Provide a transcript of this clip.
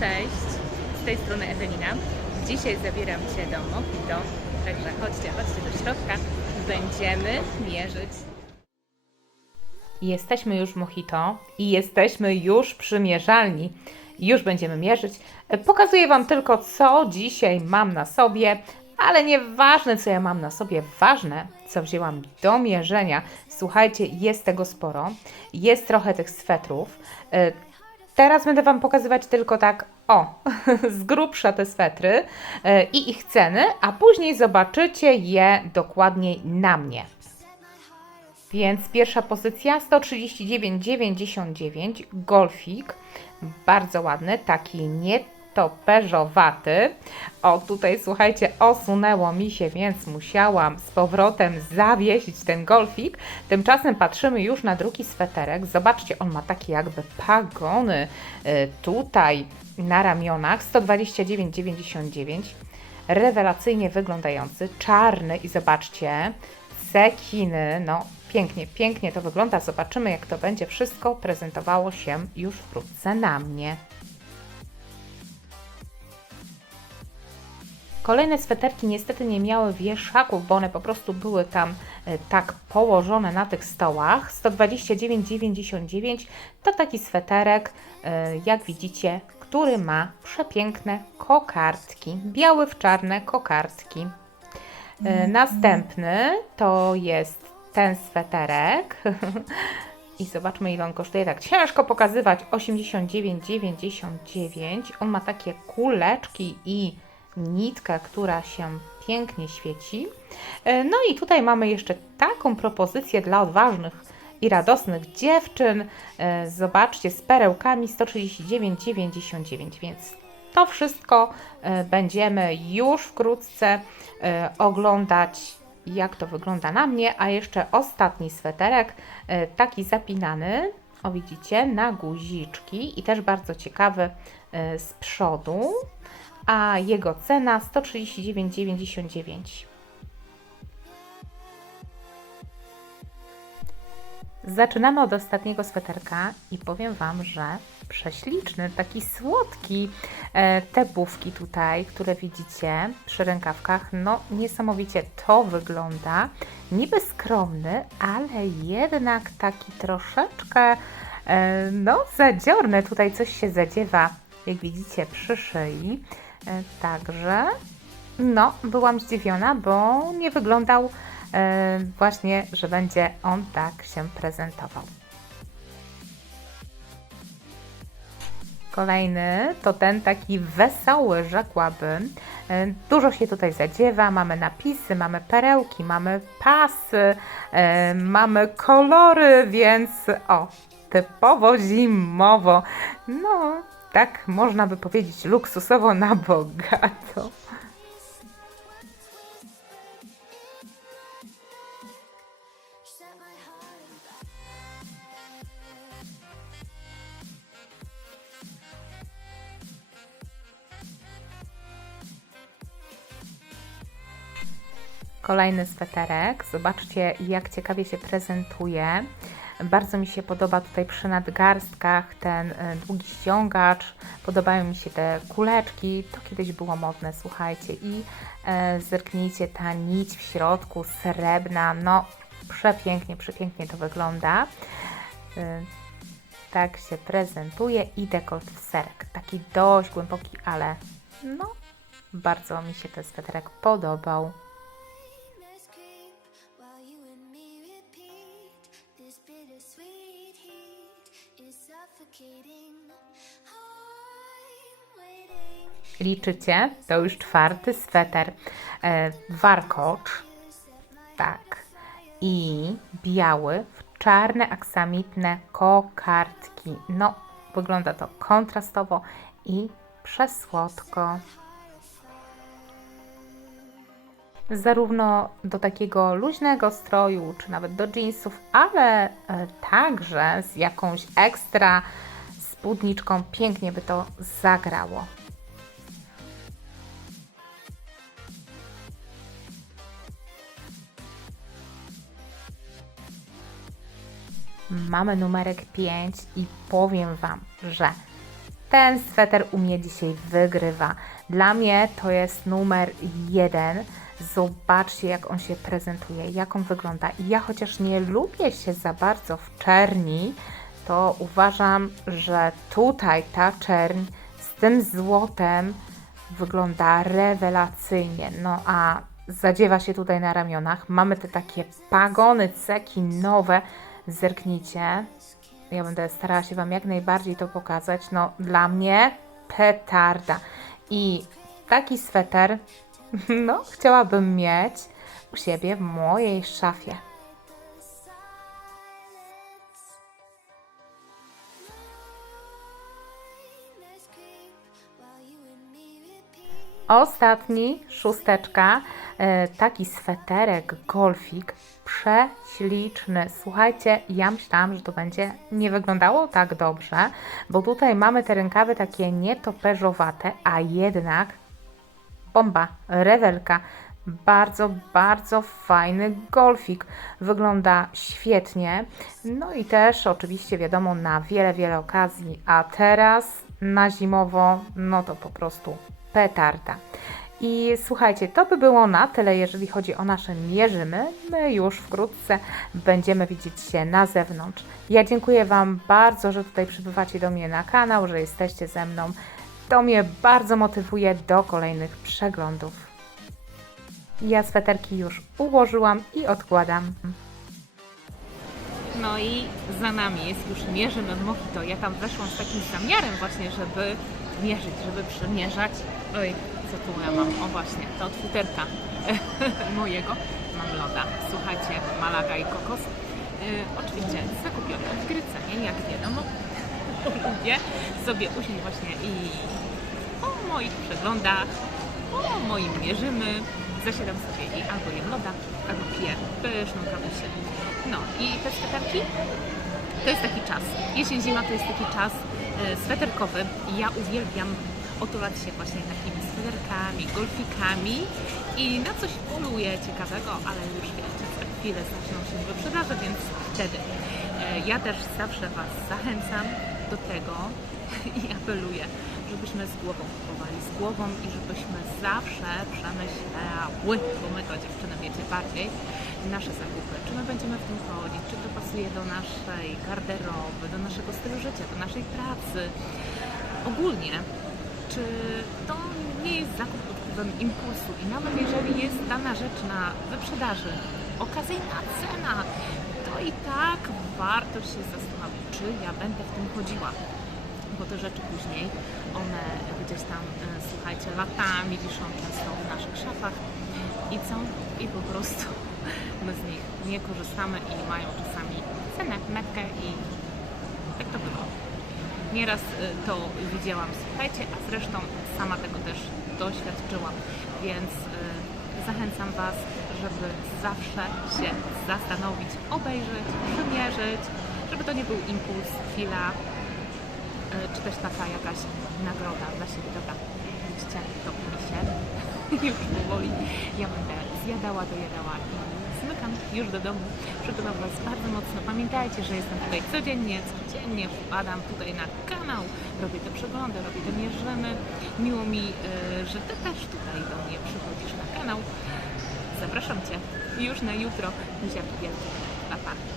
Cześć, z tej strony Ewelina. Dzisiaj zabieram Cię do Mojito, także chodźcie, chodźcie do środka. Będziemy mierzyć. Jesteśmy już w Mojito i jesteśmy już przymierzalni. Już będziemy mierzyć. Pokazuję Wam tylko, co dzisiaj mam na sobie, ale nieważne, co ja mam na sobie, ważne, co wzięłam do mierzenia. Słuchajcie, jest tego sporo. Jest trochę tych swetrów. Teraz będę Wam pokazywać tylko tak, o, z grubsza te swetry e, i ich ceny, a później zobaczycie je dokładniej na mnie. Więc pierwsza pozycja 139,99 golfik, bardzo ładny, taki nietoperzowaty. O, tutaj słuchajcie, osunęło mi się, więc musiałam z powrotem zawiesić ten golfik. Tymczasem patrzymy już na drugi sweterek. Zobaczcie, on ma takie jakby pagony y, tutaj na ramionach 129,99 rewelacyjnie wyglądający, czarny i zobaczcie, cekiny, no pięknie, pięknie to wygląda. Zobaczymy, jak to będzie wszystko prezentowało się już wkrótce na mnie. Kolejne sweterki niestety nie miały wieszaków, bo one po prostu były tam e, tak położone na tych stołach. 129,99 to taki sweterek, e, jak widzicie, który ma przepiękne kokardki, biały w czarne kokardki. E, Następny to jest ten sweterek. I zobaczmy, ile on kosztuje. Tak ciężko pokazywać. 89,99. On ma takie kuleczki i nitkę, która się pięknie świeci. E, No i tutaj mamy jeszcze taką propozycję dla odważnych i radosnych dziewczyn. E, Zobaczcie, z perełkami 139,99, więc to wszystko e, będziemy już wkrótce oglądać, jak to wygląda na mnie. A jeszcze ostatni sweterek, taki zapinany, o widzicie, na guziczki i też bardzo ciekawy z przodu, a jego cena 139,99. Zaczynamy od ostatniego sweterka i powiem Wam, że prześliczny, taki słodki. E, te bufki tutaj, które widzicie przy rękawkach, no niesamowicie to wygląda. Niby skromny, ale jednak taki troszeczkę e, no zadziorny. Tutaj coś się zadziewa, jak widzicie, przy szyi. E, także no, byłam zdziwiona, bo nie wyglądał e, właśnie, że będzie on tak się prezentował. Kolejny to ten taki wesoły, rzekłabym. E, Dużo się tutaj zadziewa, mamy napisy, mamy perełki, mamy pasy, mamy kolory, więc o, typowo zimowo. No, tak można by powiedzieć luksusowo na bogato. Kolejny sweterek. Zobaczcie, jak ciekawie się prezentuje. Bardzo mi się podoba tutaj przy nadgarstkach ten e, długi ściągacz. Podobają mi się te kuleczki. To kiedyś było modne, słuchajcie. I e, zerknijcie, ta nić w środku, srebrna. No, przepięknie, przepięknie to wygląda. E, tak się prezentuje i dekolt w serek. Taki dość głęboki, ale no, bardzo mi się ten sweterek podobał. Liczycie? To już czwarty sweter. E, warkocz. Tak. I biały w czarne aksamitne kokardki. No, wygląda to kontrastowo i przesłodko. Zarówno do takiego luźnego stroju, czy nawet do jeansów, ale e, także z jakąś ekstra spódniczką pięknie by to zagrało. Mamy numerek 5 i powiem Wam, że ten sweter u mnie dzisiaj wygrywa. Dla mnie to jest numer jeden. Zobaczcie, jak on się prezentuje, jak on wygląda. I ja chociaż nie lubię się za bardzo w czerni, to uważam, że tutaj ta czerń z tym złotem wygląda rewelacyjnie. No a zadziewa się tutaj na ramionach. Mamy te takie pagony, ceki nowe. Zerknijcie. Ja będę starała się Wam jak najbardziej to pokazać. No, dla mnie petarda. I taki sweter, no, chciałabym mieć u siebie w mojej szafie. Ostatni, szósteczka, e, taki sweterek, golfik, prześliczny. Słuchajcie, ja myślałam, że to będzie nie wyglądało tak dobrze, bo tutaj mamy te rękawy takie nietoperzowate, a jednak bomba, rewelka. Bardzo, bardzo fajny golfik. Wygląda świetnie. No i też oczywiście wiadomo na wiele, wiele okazji. A teraz na zimowo, no to po prostu petarda. I słuchajcie, to by było na tyle, jeżeli chodzi o nasze mierzymy. My już wkrótce będziemy widzieć się na zewnątrz. Ja dziękuję Wam bardzo, że tutaj przybywacie do mnie na kanał, że jesteście ze mną. To mnie bardzo motywuje do kolejnych przeglądów. Ja sweterki już ułożyłam i odkładam. No i za nami jest już mierzymy Mojito. Ja tam weszłam z takim zamiarem właśnie, żeby mierzyć, żeby przymierzać. Oj, co tu ja mam? O właśnie, to od futerka mojego. Mam loda. Słuchajcie, Malaga i kokos. Yy, oczywiście zakupione w Grycenie, jak wiadomo. Lubię sobie usiąść właśnie i o moich przeglądach, o moim mierzymy. Zasiadam sobie i albo jem loda, albo piję pyszną kawusię. No i te sweterki to jest taki czas. Jesień, zima to jest taki czas e, sweterkowy i ja uwielbiam otulać się właśnie takimi sweterkami, golfikami i na coś poluję ciekawego, ale już wiecie, za chwilę zaczną się wyprzedaże, więc wtedy e, ja też zawsze Was zachęcam do tego i apeluję, żebyśmy z głową kupowali, z głową i żebyśmy zawsze przemyślały, bo my to dziewczyny wiecie bardziej, nasze zakupy, czy my będziemy w tym chodzić, czy to pasuje do naszej garderoby, do naszego stylu życia, do naszej pracy, ogólnie, czy to nie jest zakup pod wpływem impulsu? I nawet jeżeli jest dana rzecz na wyprzedaży, okazyjna cena, to i tak warto się zastanowić, czy ja będę w tym chodziła bo te rzeczy później, one gdzieś tam, e, słuchajcie, latami wiszą często w naszych szafach i co? I po prostu my z nich nie korzystamy i mają czasami cenę, metkę i tak to bywa. Nieraz e, to widziałam, słuchajcie, a zresztą sama tego też doświadczyłam, więc e, zachęcam Was, żeby zawsze się zastanowić, obejrzeć, przymierzyć, żeby to nie był impuls, chwila, E, czy też taka jakaś nagroda dla siebie. Dobra, widzicie, to mi się już powoli. Ja będę zjadała, dojadała i zmykam już do domu. Przytulam Was bardzo mocno. Pamiętajcie, że jestem tutaj codziennie, codziennie wpadam tutaj na kanał, robię te przeglądy, robię te mierzymy. Miło mi, e, że Ty też tutaj do mnie przychodzisz na kanał. Zapraszam Cię już na jutro. Buziaki wielkie. Pa, pa.